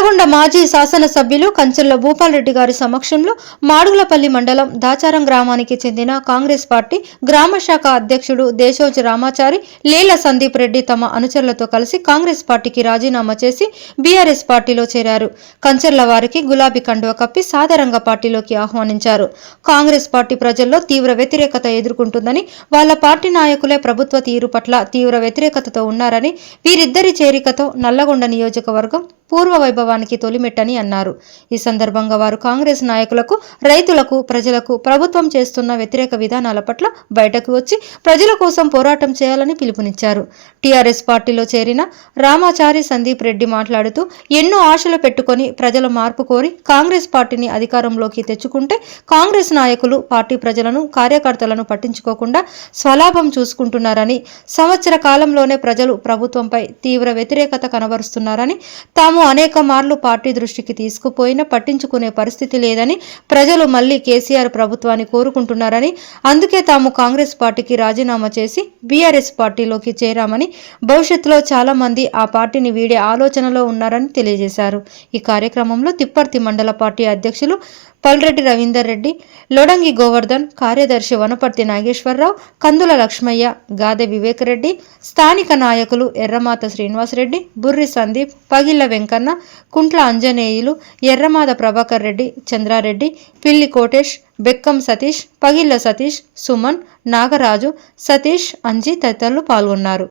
నల్లగొండ మాజీ శాసనసభ్యులు కంచెల్ల భూపాల్రెడ్డి గారి సమక్షంలో మాడుగులపల్లి మండలం దాచారం గ్రామానికి చెందిన కాంగ్రెస్ పార్టీ గ్రామ శాఖ అధ్యక్షుడు దేశోజు రామాచారి, లేళ్ల సందీప్ రెడ్డి తమ అనుచరులతో కలిసి కాంగ్రెస్ పార్టీకి రాజీనామా చేసి బీఆర్ఎస్ పార్టీలో చేరారు. కంచెల్ల వారికి గులాబీ కండువ కప్పి సాదరంగా పార్టీలోకి ఆహ్వానించారు. కాంగ్రెస్ పార్టీ ప్రజల్లో తీవ్ర వ్యతిరేకత ఎదుర్కొంటుందని, వాళ్ల పార్టీ నాయకులే ప్రభుత్వ తీరు పట్ల తీవ్ర వ్యతిరేకతతో ఉన్నారని, వీరిద్దరి చేరికతో నల్లగొండ నియోజకవర్గం పూర్వ వైభవానికి తొలిమెట్టని అన్నారు. ఈ సందర్భంగా వారు కాంగ్రెస్ నాయకులకు, రైతులకు, ప్రజలకు ప్రభుత్వం చేస్తున్న వ్యతిరేక విధానాల పట్ల బయటకు వచ్చి ప్రజల కోసం పోరాటం చేయాలని పిలుపునిచ్చారు. టీఆర్ఎస్ పార్టీలో చేరిన రామాచారి సందీప్ రెడ్డి మాట్లాడుతూ, ఎన్నో ఆశలు పెట్టుకొని ప్రజల మార్పు కోరి కాంగ్రెస్ పార్టీని అధికారంలోకి తెచ్చుకుంటే కాంగ్రెస్ నాయకులు పార్టీ ప్రజలను, కార్యకర్తలను పట్టించుకోకుండా స్వలాభం చూసుకుంటున్నారని, సంవత్సర కాలంలోనే ప్రజలు ప్రభుత్వంపై తీవ్ర వ్యతిరేకత కనబరుస్తున్నారని, తాము అనేక మార్లు పార్టీ దృష్టికి తీసుకుపోయినా పట్టించుకునే పరిస్థితి లేదని, ప్రజలు మళ్లీ కేసీఆర్ ప్రభుత్వాన్ని కోరుకుంటున్నారని, అందుకే తాము కాంగ్రెస్ పార్టీకి రాజీనామా చేసి బీఆర్ఎస్ పార్టీలోకి చేరామని, భవిష్యత్తులో చాలా మంది ఆ పార్టీని వీడే ఆలోచనలో ఉన్నారని తెలియజేశారు. ఈ కార్యక్రమంలో తిప్పర్తి మండల పార్టీ అధ్యక్షులు పల్రెడ్డి రవీందర్ రెడ్డి, లొడంగి గోవర్ధన్, కార్యదర్శి వనపర్తి నాగేశ్వరరావు, కందుల లక్ష్మయ్య, గాదె వివేక్ రెడ్డి, స్థానిక నాయకులు ఎర్రమాత శ్రీనివాసరెడ్డి, బుర్రి సందీప్, పగిళ్ల వెంకన్న, కుంట్ల అంజనేయులు, ఎర్రమాద ప్రభాకర్ రెడ్డి, చంద్రారెడ్డి, పిల్లి కోటేష్, బెక్కం సతీష్, పగిళ్ల సతీష్, సుమన్, నాగరాజు, సతీష్, అంజీ తదితరులు పాల్గొన్నారు.